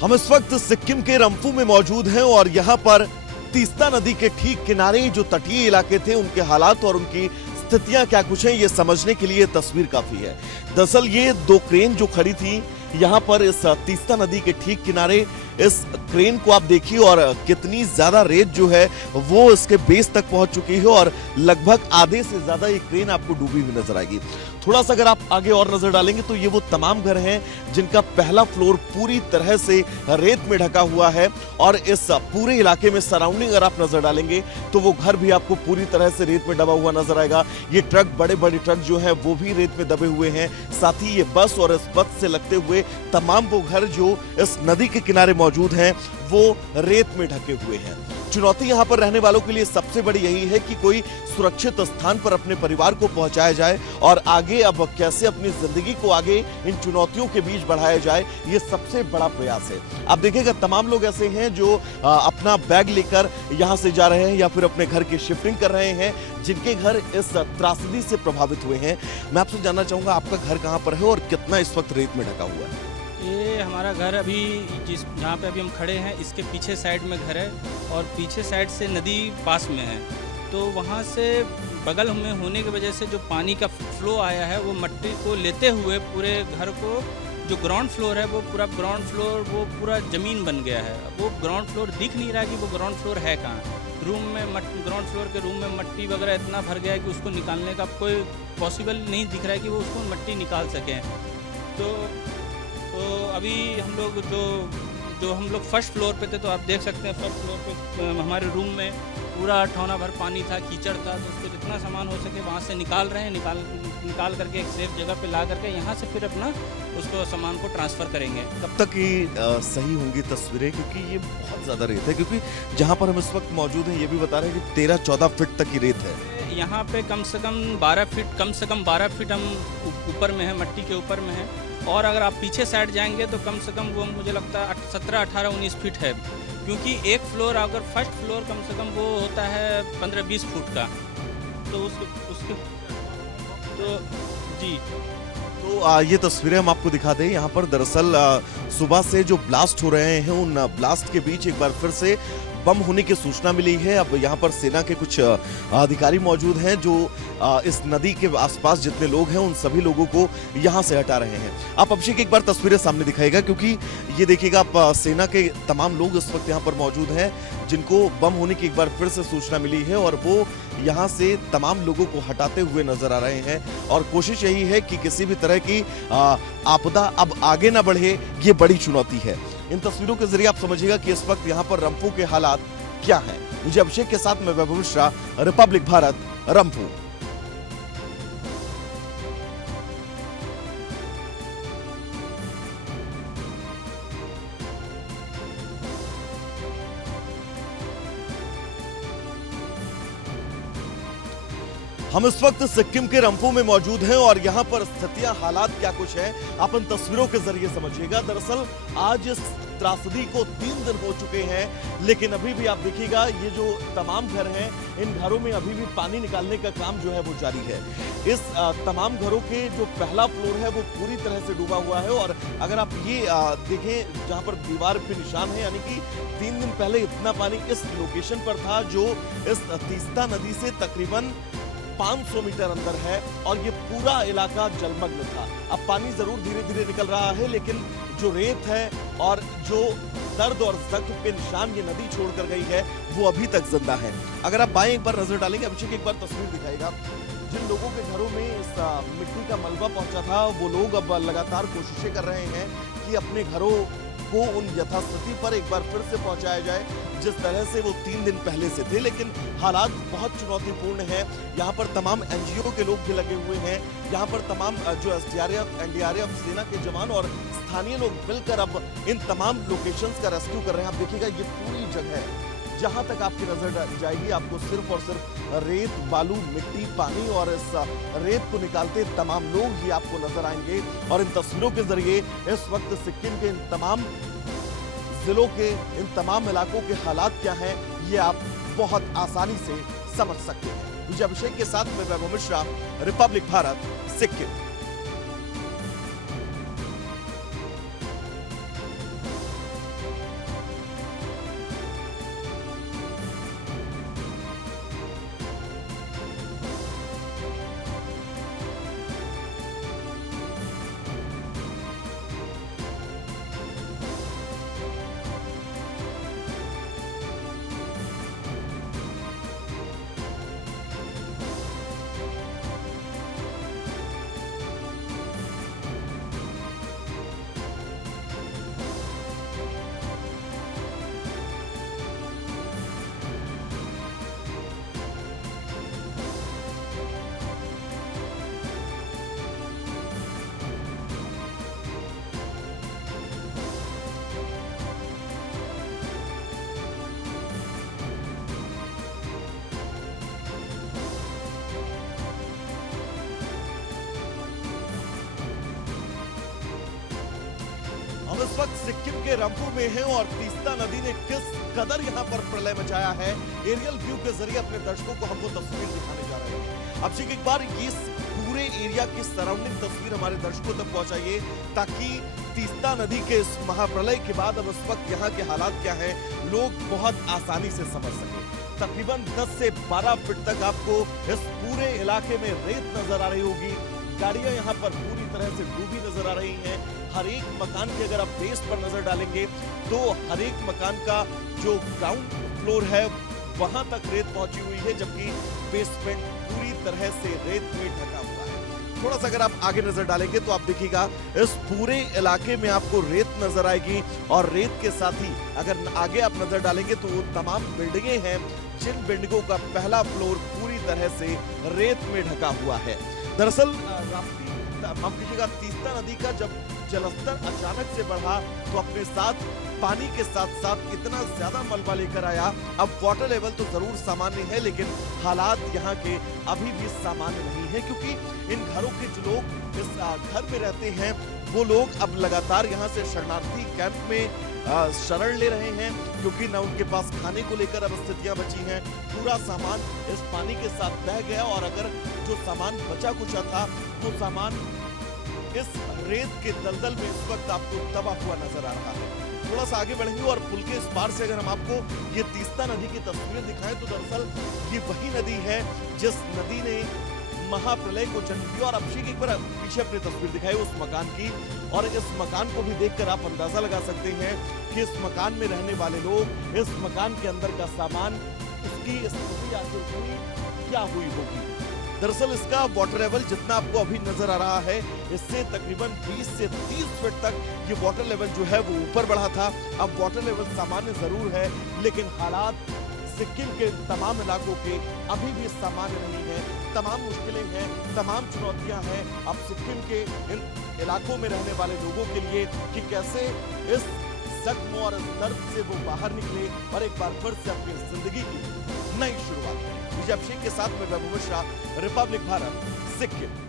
हम इस वक्त सिक्किम के रंफू में मौजूद हैं और यहाँ पर तीस्ता नदी के ठीक किनारे जो तटीय इलाके थे उनके हालात और उनकी स्थितियां क्या कुछ हैं ये समझने के लिए तस्वीर काफी है। दरअसल ये दो क्रेन जो खड़ी थी यहाँ पर इस तीस्ता नदी के ठीक किनारे, इस क्रेन को आप देखिए और कितनी ज्यादा रेत जो है वो इसके बेस तक पहुंच चुकी है और लगभग आधे से ज्यादा ये क्रेन आपको डूबी हुई नजर आएगी। थोड़ा सा अगर आप आगे और नजर डालेंगे तो ये वो तमाम घर हैं जिनका पहला फ्लोर पूरी तरह से रेत में ढका हुआ है और इस पूरे इलाके में सराउंडिंग अगर आप नजर डालेंगे तो वो घर भी आपको पूरी तरह से रेत में दबा हुआ नजर आएगा। ये ट्रक, बड़े बड़े ट्रक जो है वो भी रेत में दबे हुए हैं। साथ ही ये बस और इस बस से लगते हुए तमाम वो घर जो इस नदी के किनारे मौजूद हैं वो रेत में ढके हुए हैं। चुनौती यहाँ पर रहने वालों के लिए सबसे बड़ी यही है कि कोई सुरक्षित स्थान पर अपने परिवार को पहुंचाया जाए और आगे अब कैसे अपनी जिंदगी को आगे इन चुनौतियों के बीच बढ़ाया जाए, ये सबसे बड़ा प्रयास है। आप देखिएगा तमाम लोग ऐसे हैं जो अपना बैग लेकर यहाँ से जा रहे हैं या फिर अपने घर की शिफ्टिंग कर रहे हैं जिनके घर इस त्रासदी से प्रभावित हुए हैं। मैं आपसे जानना चाहूंगा आपका घर कहाँ पर है और कितना इस वक्त रेत में ढका हुआ है? ये हमारा घर अभी जहाँ पे अभी हम खड़े हैं इसके पीछे साइड में घर है और पीछे साइड से नदी पास में है, तो वहाँ से बगल में होने की वजह से जो पानी का फ्लो आया है वो मिट्टी को लेते हुए पूरे घर को, जो ग्राउंड फ्लोर है वो पूरा ग्राउंड फ्लोर वो पूरा ज़मीन बन गया है। वो ग्राउंड फ्लोर दिख नहीं रहा कि वो ग्राउंड फ्लोर है कहाँ। रूम में ग्राउंड फ्लोर के रूम में मिट्टी वगैरह इतना भर गया है कि उसको निकालने का कोई पॉसिबल नहीं दिख रहा है कि वो उसको मिट्टी निकाल सकें। तो अभी हम लोग जो हम लोग फर्स्ट फ्लोर पे थे, तो आप देख सकते हैं फर्स्ट फ्लोर पे हमारे रूम में पूरा ठौना भर पानी था, कीचड़ था, तो उसको जितना सामान हो सके वहाँ से निकाल रहे हैं। निकाल करके एक सेफ जगह पे ला करके यहाँ से फिर अपना उसको सामान को ट्रांसफ़र करेंगे। कब तक ये सही होंगी तस्वीरें, क्योंकि ये बहुत ज़्यादा रेत है, क्योंकि जहाँ पर हम इस वक्त मौजूद हैं ये भी बता रहे हैं कि 13-14 फीट तक की रेत है। यहाँ पे कम से कम 12 फीट हम ऊपर में है, मिट्टी के ऊपर में है। और अगर आप पीछे साइड जाएंगे तो कम से कम वो मुझे लगता है 17, 18, 19 फीट है, क्योंकि एक फ्लोर अगर फर्स्ट फ्लोर कम से कम वो होता है 15-20 फुट का, तो उसके तो जी। तो ये तस्वीरें हम आपको दिखा दें। यहाँ पर दरअसल सुबह से जो ब्लास्ट हो रहे हैं उन ब्लास्ट के बीच एक बार फिर से बम होने की सूचना मिली है। अब यहाँ पर सेना के कुछ अधिकारी मौजूद हैं जो इस नदी के आसपास जितने लोग हैं उन सभी लोगों को यहाँ से हटा रहे हैं। आप अभिषेक एक बार तस्वीरें सामने दिखाएगा, क्योंकि ये देखिएगा आप सेना के तमाम लोग इस वक्त यहाँ पर मौजूद हैं जिनको बम होने की एक बार फिर से सूचना मिली है और वो यहाँ से तमाम लोगों को हटाते हुए नजर आ रहे हैं और कोशिश यही है कि किसी भी तरह की आपदा अब आगे ना बढ़े। ये बड़ी चुनौती है। इन तस्वीरों के जरिए आप समझिएगा कि इस वक्त यहाँ पर रंफू के हालात क्या हैं। मुझे अभिषेक के साथ में वैभव मिश्रा, रिपब्लिक भारत, रंफू। हम इस वक्त सिक्किम के रंफू में मौजूद हैं और यहाँ पर स्थितियां, हालात क्या कुछ है आप इन तस्वीरों के जरिए समझिएगा। दरअसल आज इस त्रासदी को 3 दिन हो चुके हैं, लेकिन अभी भी आप देखिएगा ये जो तमाम घर हैं इन घरों में अभी भी पानी निकालने का काम जो है वो जारी है। इस तमाम घरों के जो पहला फ्लोर है वो पूरी तरह से डूबा हुआ है और अगर आप ये देखें जहाँ पर दीवार पे निशान है, यानी कि 3 दिन पहले इतना पानी इस लोकेशन पर था जो इस तीस्ता नदी से तकरीबन 500 मीटर अंदर है और ये पूरा इलाका जलमग्न था। अब पानी जरूर धीरे धीरे निकल रहा है, लेकिन जो रेत है और जो दर्द और जख्म पे निशान ये नदी छोड़कर गई है वो अभी तक जिंदा है। अगर आप बाएं एक बार नजर डालेंगे, अभिषेक एक बार तस्वीर दिखाएगा, जिन लोगों के घरों में इस मिट्टी का मलबा पहुंचा था वो लोग अब लगातार कोशिशें कर रहे हैं कि अपने घरों को उन यथास्थिति पर एक बार फिर से पहुंचाया जाए जिस तरह से वो 3 दिन पहले से थे। लेकिन हालात बहुत चुनौतीपूर्ण है। यहाँ पर तमाम एनजीओ के लोग भी लगे हुए हैं, यहाँ पर तमाम जो एसडीआरएफ, एनडीआरएफ, सेना के जवान और स्थानीय लोग मिलकर अब इन तमाम लोकेशंस का रेस्क्यू कर रहे हैं। आप देखिएगा ये पूरी जगह जहां तक आपकी नजर जाएगी आपको सिर्फ और सिर्फ रेत, बालू, मिट्टी, पानी और इस रेत को निकालते तमाम लोग ही आपको नजर आएंगे। और इन तस्वीरों के जरिए इस वक्त सिक्किम के इन तमाम जिलों के, इन तमाम इलाकों के हालात क्या हैं ये आप बहुत आसानी से समझ सकते हैं। मुझे अभिषेक के साथ में वैभव मिश्रा, रिपब्लिक भारत, सिक्किम। वक्त सिक्किम के रंपू में हैं और तीस्ता नदी ने किस कदर यहाँ पर प्रलय मचाया है, एरियल व्यू के जरिए अपने दर्शकों को हमको तस्वीर दिखाने जा रहे हैं। अब जी एक बार इस पूरे एरिया की सराउंडिंग तस्वीर हमारे दर्शकों तक पहुंचाइए, ताकि तीस्ता नदी के इस महाप्रलय के बाद अब इस वक्त यहाँ के हालात क्या हैं, लोग बहुत आसानी से समझ सके। तकरीबन 10 से 12 फीट तक आपको इस पूरे इलाके में रेत नजर आ रही होगी। गाड़ियां यहाँ पर पूरी तरह से डूबी नजर आ रही हैं। हर एक मकान के अगर आप बेस पर नजर डालेंगे तो हर एक मकान का जो ग्राउंड फ्लोर है वहां तक रेत पहुंची हुई है, जबकि बेसमेंट पूरी तरह से रेत में ढका हुआ है। थोड़ा सा अगर आप आगे नजर डालेंगे तो आप देखिएगा इस पूरे इलाके में आपको रेत नजर आएगी, और रेत के साथ ही अगर आगे आप नजर डालेंगे तो वो तमाम बिल्डिंगें हैं जिन बिल्डिंगों का पहला फ्लोर पूरी तरह से रेत में ढका हुआ है। दरअसल माफ कीजिएगा, तीस्ता नदी का जब जलस्तर अचानक से बढ़ा तो अपने साथ पानी के साथ साथ इतना ज्यादा मलबा लेकर आया। अब वाटर लेवल तो जरूर सामान्य है, लेकिन हालात यहाँ के अभी भी सामान्य नहीं है, क्योंकि इन घरों के जो लोग इस घर में रहते हैं वो लोग अब लगातार यहाँ से शरणार्थी कैंप में शरण ले रहे हैं, क्योंकि न उनके पास खाने को लेकर अब स्थितियां बची हैं। पूरा सामान इस पानी के साथ बह गया, और अगर जो सामान बचा कुचा था वो सामान इस रेत के दलदल में इस वक्त आपको दबा हुआ नजर आ रहा है। थोड़ा सा आगे बढ़ेंगे और पुल के इस पार से अगर हम आपको ये तीस्ता नदी की तस्वीर दिखाएं तो दरअसल ये वही नदी है जिस नदी ने महाप्रलय को जन्म दिया। और अभिषेक एक बार पीछे अपनी तस्वीर दिखाई उस मकान की, और इस मकान को भी देखकर आप अंदाजा लगा सकते हैं कि इस मकान में रहने वाले लोग, इस मकान के अंदर का सामान, उसकी स्थिति आखिर हुई क्या हुई होगी। दरअसल इसका वाटर लेवल जितना आपको अभी नजर आ रहा है, इससे तकरीबन 20 से 30 फीट तक ये वाटर लेवल जो है वो ऊपर बढ़ा था। अब वाटर लेवल सामान्य जरूर है, लेकिन हालात सिक्किम के तमाम इलाकों के अभी भी सामान्य नहीं है। तमाम मुश्किलें हैं, तमाम चुनौतियां हैं अब सिक्किम के इन इलाकों में रहने वाले लोगों के लिए कि कैसे इस जख्म और इस दर्द से वो बाहर निकले और एक बार फिर से अपनी जिंदगी की नई शुरुआत करें। विजय अभिषेक के साथ में वैभव मिश्रा, रिपब्लिक भारत, सिक्किम।